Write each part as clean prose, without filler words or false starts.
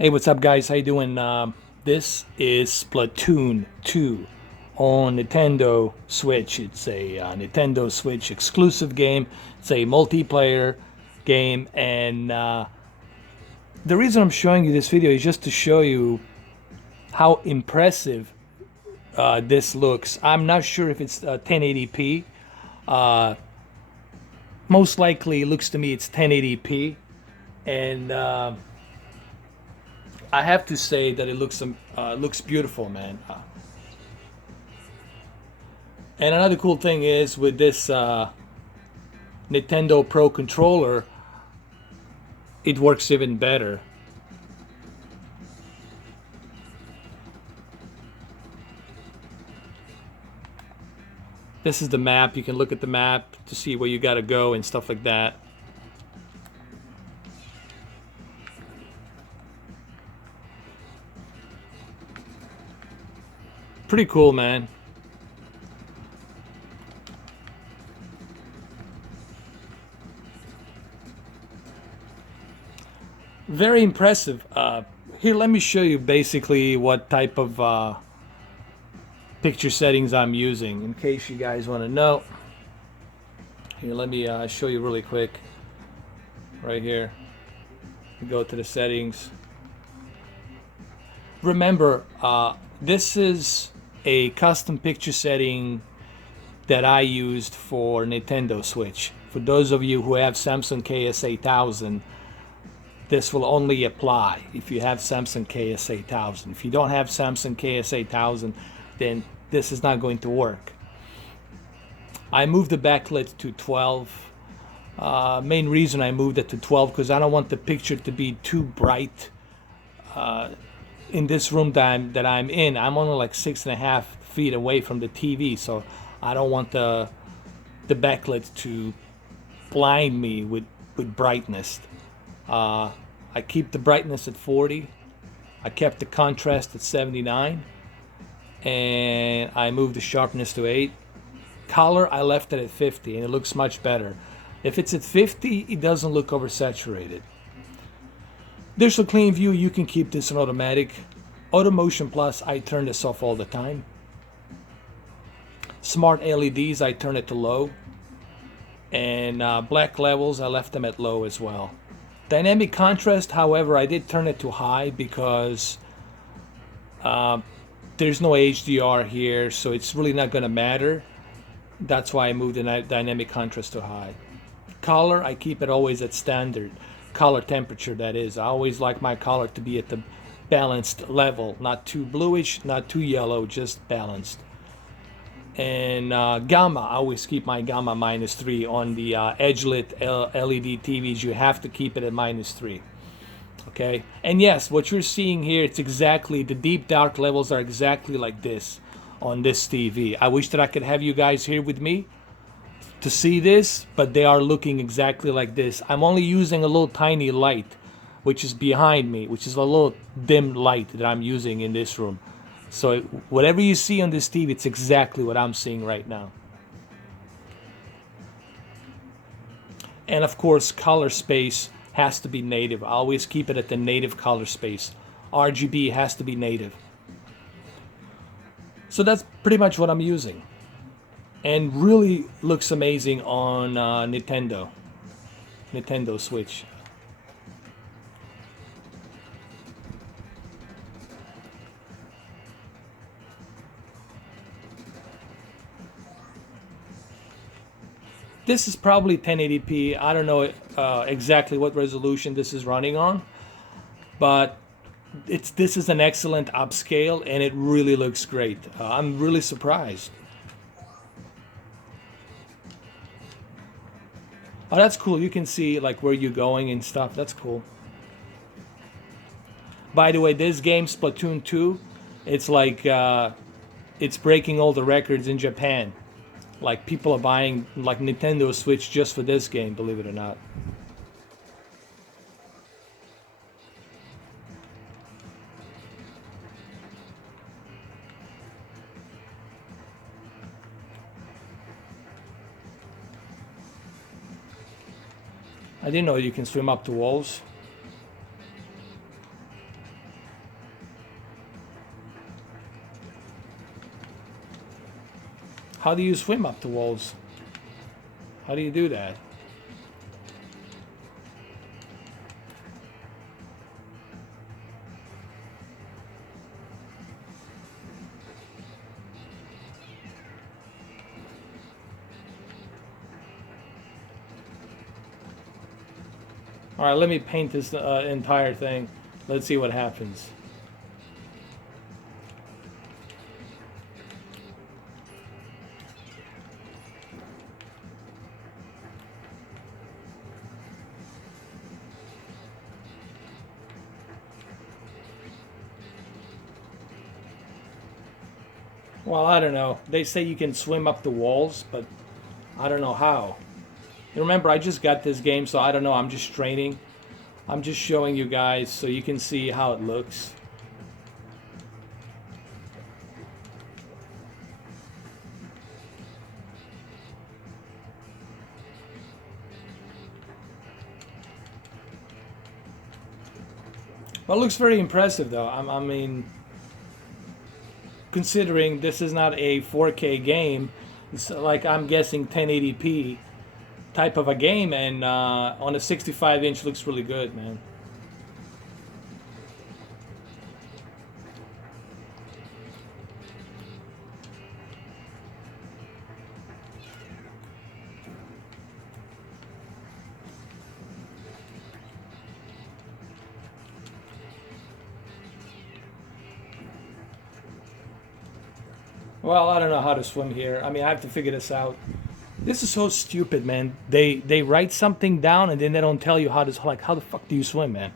Hey, what's up, guys? How you doing? This is Splatoon 2 on Nintendo Switch. It's a Nintendo Switch exclusive game. It's a multiplayer game, and the reason I'm showing you this video is just to show you how impressive this looks. I'm not sure if it's 1080p. Most likely, it looks to me it's 1080p, and I have to say that it looks beautiful, man. And another cool thing is with this Nintendo Pro controller, it works even better. This is the map. You can look at the map to see where you gotta go and stuff like that. Pretty cool, man. Very impressive. Here, let me show you basically what type of picture settings I'm using, in case you guys want to know. Here, let me show you really quick. Right here, go to the settings. Remember, this is a custom picture setting that I used for Nintendo Switch. For those of you who have Samsung Ks-8000, this will only apply if you have Samsung Ks-8000. If you don't have Samsung Ks-8000, then this is not going to work. I moved the backlit to 12. Main reason I moved it to 12 because I don't want the picture to be too bright. In this room that I'm in, I'm only like 6.5 feet away from the TV, so I don't want the backlit to blind me with brightness. I keep the brightness at 40. I kept the contrast at 79, and I moved the sharpness to 8. Color, I left it at 50, and it looks much better. If it's at 50, it doesn't look oversaturated. Digital clean view, you can keep this in automatic. Auto motion plus, I turn this off all the time. Smart LEDs, I turn it to low. And black levels, I left them at low as well. Dynamic contrast, however, I did turn it to high because there's no HDR here, so it's really not going to matter. That's why I moved the dynamic contrast to high. Color, I keep it always at standard. Color temperature, that is. I always like my color to be at the balanced level. Not too bluish, not too yellow, just balanced. And gamma, I always keep my gamma -3 on the edge-lit LED TVs. You have to keep it at -3. Okay? And yes, what you're seeing here, it's exactly, the deep dark levels are exactly like this on this TV. I wish that I could have you guys here with me to see this, but they are looking exactly like this. I'm only using a little tiny light, which is behind me, which is a little dim light that I'm using in this room. So whatever you see on this TV, it's exactly what I'm seeing right now. And of course, color space has to be native. I always keep it at the native color space. RGB has to be native. So that's pretty much what I'm using. And really looks amazing on Nintendo Switch. This is probably 1080p. I don't know exactly what resolution this is running on, but this is an excellent upscale, and it really looks great. I'm really surprised. Oh, that's cool. You can see like where you're going and stuff. That's cool. By the way, this game, Splatoon 2, it's like it's breaking all the records in Japan. Like people are buying like Nintendo Switch just for this game, believe it or not. I didn't know you can swim up to walls. How do you swim up the walls? How do you do that? All right, let me paint this entire thing. Let's see what happens. Well, I don't know. They say you can swim up the walls, but I don't know how. Remember, I just got this game, so I don't know. I'm just training. I'm just showing you guys so you can see how it looks. Well, it looks very impressive, though. I mean, considering this is not a 4K game, it's like I'm guessing 1080p type of a game, and on a 65-inch looks really good, man. Well, I don't know how to swim here. I mean, I have to figure this out. This is so stupid, man. They write something down and then they don't tell you how to, like, how the fuck do you swim, man?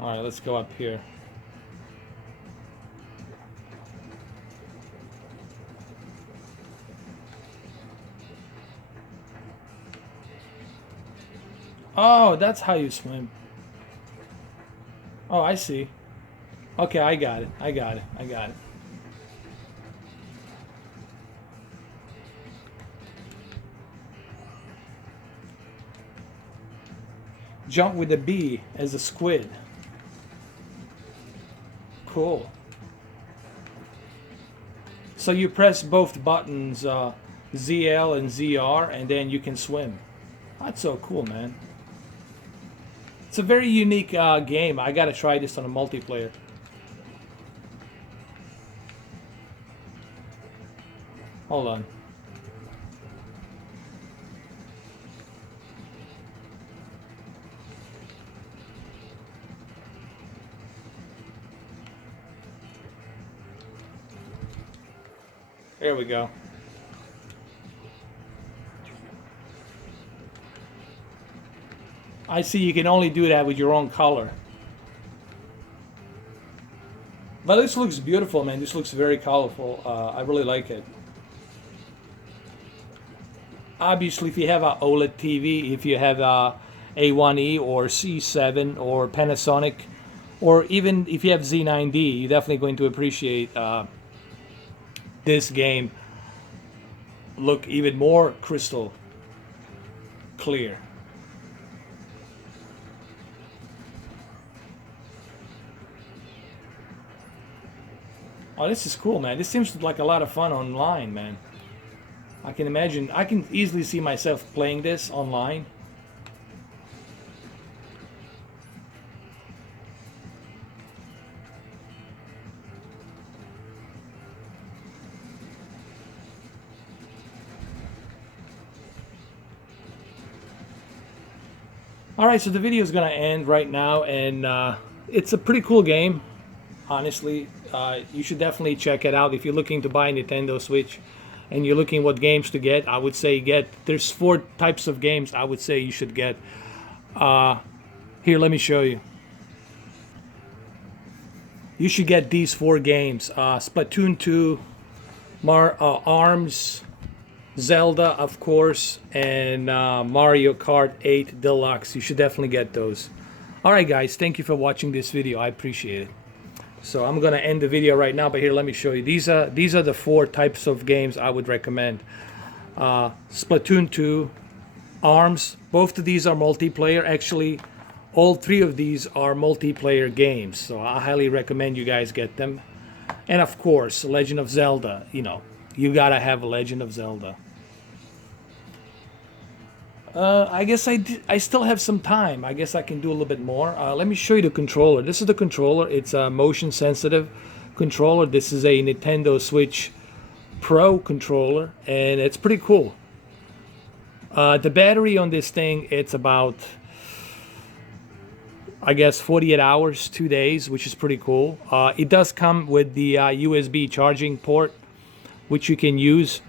All right, let's go up here. Oh, that's how you swim. Oh, I see. Okay, I got it. I got it. I got it. Jump with a B as a squid. Cool. So you press both buttons, ZL and ZR, and then you can swim. That's so cool, man. It's a very unique game. I gotta try this on a multiplayer. Hold on. There we go. I see you can only do that with your own color. But this looks beautiful, man. This looks very colorful. I really like it. Obviously, if you have a OLED TV, if you have a A1E or C7 or Panasonic, or even if you have Z9D, you're definitely going to appreciate this game look even more crystal clear. Oh, this is cool, man. This seems like a lot of fun online, man. I can imagine, I can easily see myself playing this online. Alright, so the video is going to end right now, and it's a pretty cool game, honestly. You should definitely check it out if you're looking to buy a Nintendo Switch and you're looking what games to get. I would say there's 4 types of games I would say you should get. Here, let me show you. You should get these 4 games. Splatoon 2, ARMS, Zelda, of course, and Mario Kart 8 Deluxe. You should definitely get those. Alright guys, thank you for watching this video. I appreciate it. So I'm gonna end the video right now, but here, let me show you. These are the 4 types of games I would recommend. Splatoon 2, ARMS. Both of these are multiplayer. Actually, all three of these are multiplayer games, so I highly recommend you guys get them. And of course, Legend of Zelda. You know, you gotta have a Legend of Zelda. I guess I still have some time. I guess I can do a little bit more. Let me show you the controller. This is the controller. It's a motion sensitive controller. This is a Nintendo Switch Pro controller, and it's pretty cool. The battery on this thing, it's about, I guess, 48 hours, 2 days, which is pretty cool. It does come with the USB charging port, which you can use.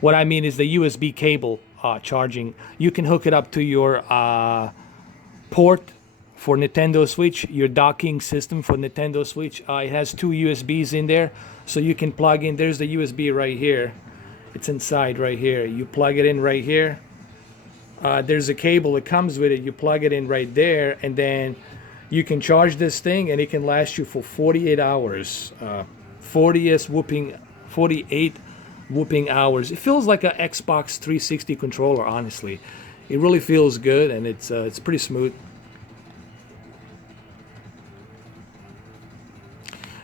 What I mean is the USB cable charging. You can hook it up to your port for Nintendo Switch, your docking system for Nintendo Switch. It has two USBs in there, so you can plug in. There's the USB right here. It's inside right here. You plug it in right here. There's a cable that comes with it. You plug it in right there, and then you can charge this thing, and it can last you for 48 hours. 48 whooping hours. It feels like an Xbox 360 controller, honestly. It really feels good, and it's pretty smooth.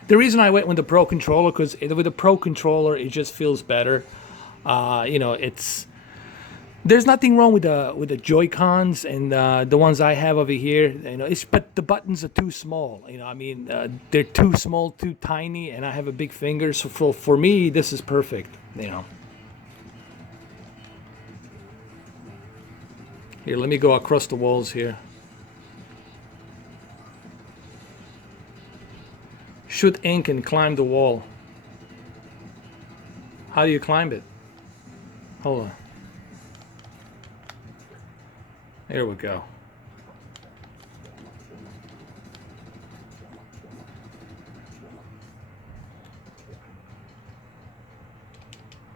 The reason I went with the Pro controller, because with the Pro controller, it just feels better. You know, there's nothing wrong with the Joy-Cons and the ones I have over here. You know, but the buttons are too small. You know, I mean, they're too small, too tiny, and I have a big finger. So for me, this is perfect. You know. Here, let me go across the walls here. Shoot ink and climb the wall. How do you climb it? Hold on. There we go.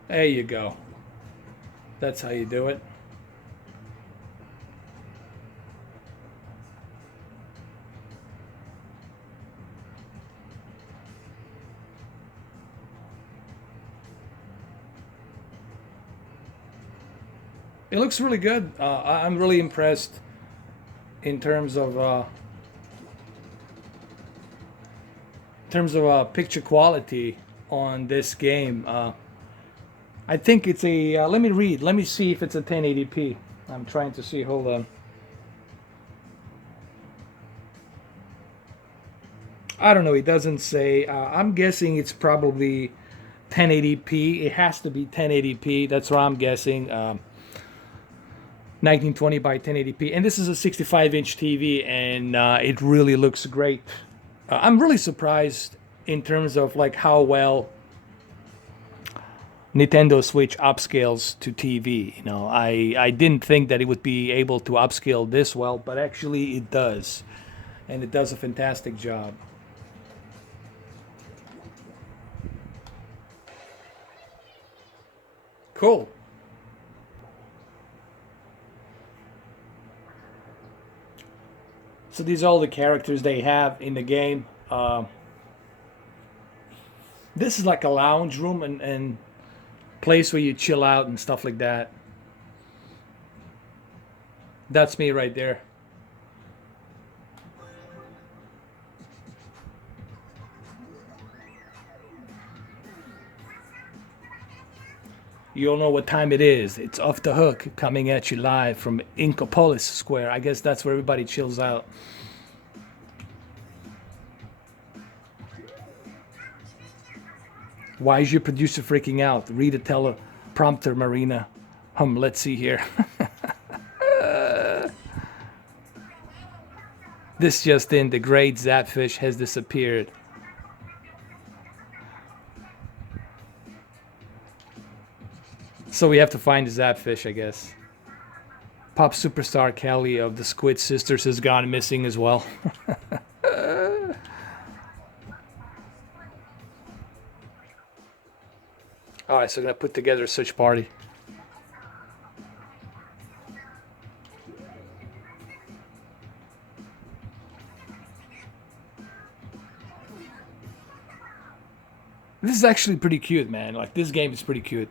There you go. That's how you do it. It looks really good. I'm really impressed in terms of picture quality on this game. I think it's a. Let me read. Let me see if it's a 1080p. I'm trying to see. Hold on. I don't know. It doesn't say. I'm guessing it's probably 1080p. It has to be 1080p. That's what I'm guessing. 1920 by 1080p, and this is a 65-inch TV, and it really looks great. I'm really surprised in terms of like how well Nintendo Switch upscales to TV. You know, I didn't think that it would be able to upscale this well, but actually it does, and it does a fantastic job. Cool. So these are all the characters they have in the game. This is like a lounge room and place where you chill out and stuff like that. That's me right there. You don't know what time it is. It's Off the Hook coming at you live from Inkopolis Square. I guess that's where everybody chills out. Why is your producer freaking out? Read the teleprompter, Marina. Let's see here. This just in, the great Zapfish has disappeared. So we have to find the Zapfish, I guess. Pop superstar Kelly of the Squid Sisters has gone missing as well. Alright, so I'm going to put together a search party. This is actually pretty cute, man. Like, this game is pretty cute.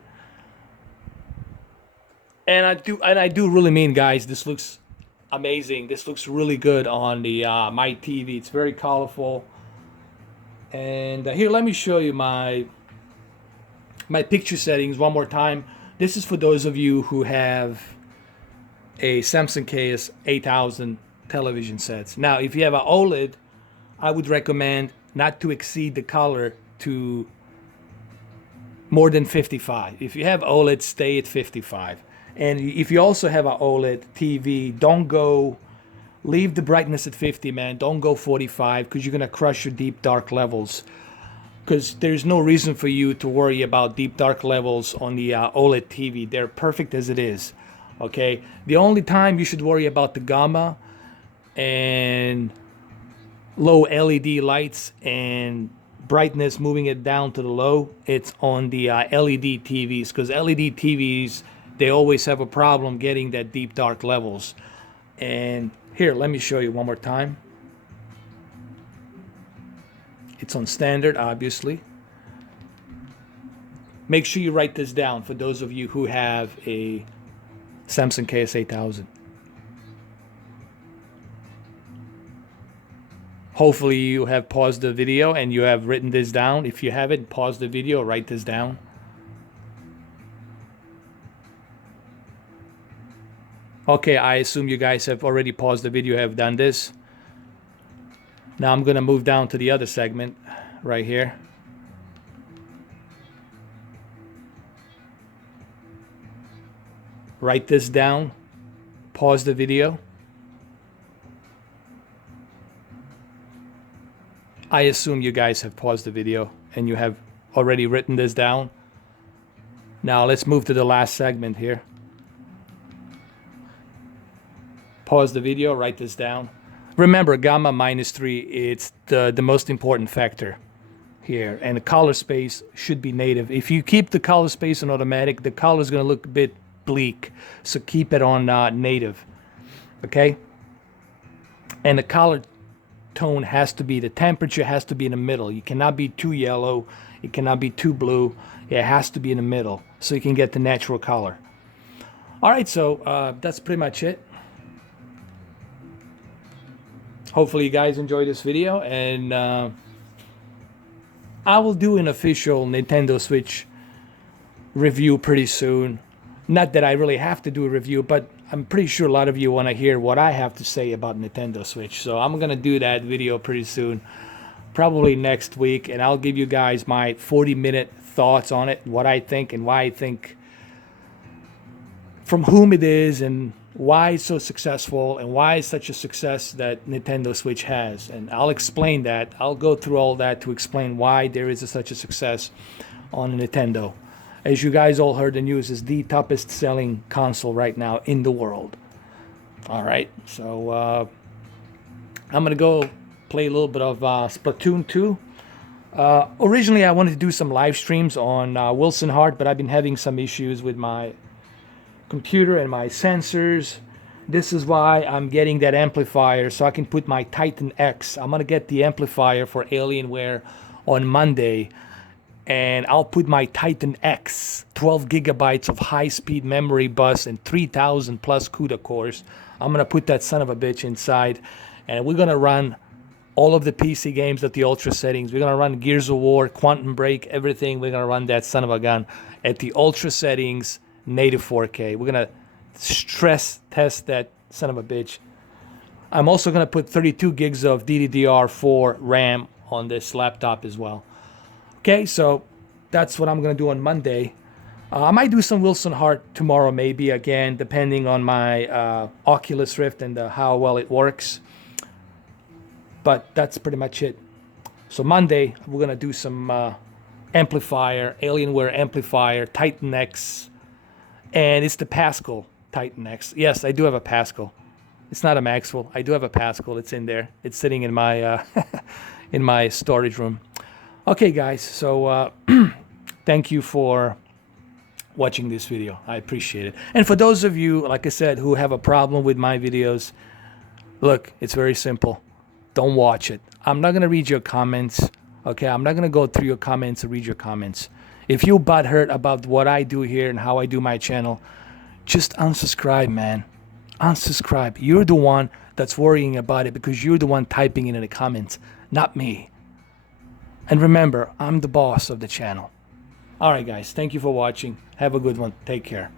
And I do really mean, guys, this looks amazing. This looks really good on the my TV. It's very colorful. And here, let me show you my picture settings one more time. This is for those of you who have a Samsung Ks-8000 television sets. Now, if you have an OLED, I would recommend not to exceed the color to more than 55. If you have OLED, stay at 55. And if you also have an OLED TV, leave the brightness at 50, man. Don't go 45 because you're going to crush your deep dark levels. Because there's no reason for you to worry about deep dark levels on the OLED TV. They're perfect as it is. Okay? The only time you should worry about the gamma and low LED lights and brightness, moving it down to the low, it's on the LED TVs. Because LED TVs, they always have a problem getting that deep dark levels. And here, let me show you one more time. It's on standard, obviously. Make sure you write this down for those of you who have a Samsung Ks-8000. Hopefully you have paused the video and you have written this down. If you haven't, pause the video, write this down. Okay, I assume you guys have already paused the video, have done this. Now I'm gonna move down to the other segment right here. Write this down, pause the video. I assume you guys have paused the video and you have already written this down. Now let's move to the last segment here. Pause the video, write this down. Remember, gamma -3, it's the most important factor here. And the color space should be native. If you keep the color space on automatic, the color is going to look a bit bleak. So keep it on native. Okay? And the color tone has to be, the temperature has to be in the middle. You cannot be too yellow. It cannot be too blue. It has to be in the middle so you can get the natural color. All right, so that's pretty much it. Hopefully you guys enjoyed this video, and I will do an official Nintendo Switch review pretty soon. Not that I really have to do a review, but I'm pretty sure a lot of you want to hear what I have to say about Nintendo Switch. So I'm going to do that video pretty soon, probably next week, and I'll give you guys my 40-minute thoughts on it, what I think and why I think, from whom it is, and why it's so successful, and why it's such a success that Nintendo Switch has. And I'll explain that. I'll go through all that to explain why there is such a success on Nintendo. As you guys all heard the news, is the toughest selling console right now in the world. All right, so I'm gonna go play a little bit of Splatoon 2. Originally, I wanted to do some live streams on Wilson Hart, but I've been having some issues with my computer and my sensors. This is why I'm getting that amplifier so I can put my Titan X. I'm gonna get the amplifier for Alienware on Monday, and I'll put my Titan X 12 gigabytes of high-speed memory bus and 3000 plus CUDA cores. I'm gonna put that son of a bitch inside, and we're gonna run all of the PC games at the ultra settings. We're gonna run Gears of War, Quantum Break, everything. We're gonna run that son of a gun at the ultra settings, native 4K. We're gonna stress test that son of a bitch. I'm also gonna put 32 gigs of DDR4 RAM on this laptop as well. Okay, so that's what I'm gonna do on Monday. I might do some Wilson Hart tomorrow, maybe, again, depending on my Oculus Rift and how well it works. But that's pretty much it. So Monday, we're gonna do some amplifier, Alienware amplifier, Titan X, and it's the Pascal Titan X. Yes, I do have a Pascal. It's not a Maxwell. I do have a Pascal. It's in there. It's sitting in my in my storage room. Okay, guys. So thank you for watching this video. I appreciate it. And for those of you, like I said, who have a problem with my videos, look, it's very simple. Don't watch it. I'm not gonna read your comments. Okay, I'm not gonna go through your comments and read your comments. If you butthurt about what I do here and how I do my channel, just unsubscribe, man. Unsubscribe. You're the one that's worrying about it because you're the one typing it in the comments, not me. And remember, I'm the boss of the channel. All right, guys. Thank you for watching. Have a good one. Take care.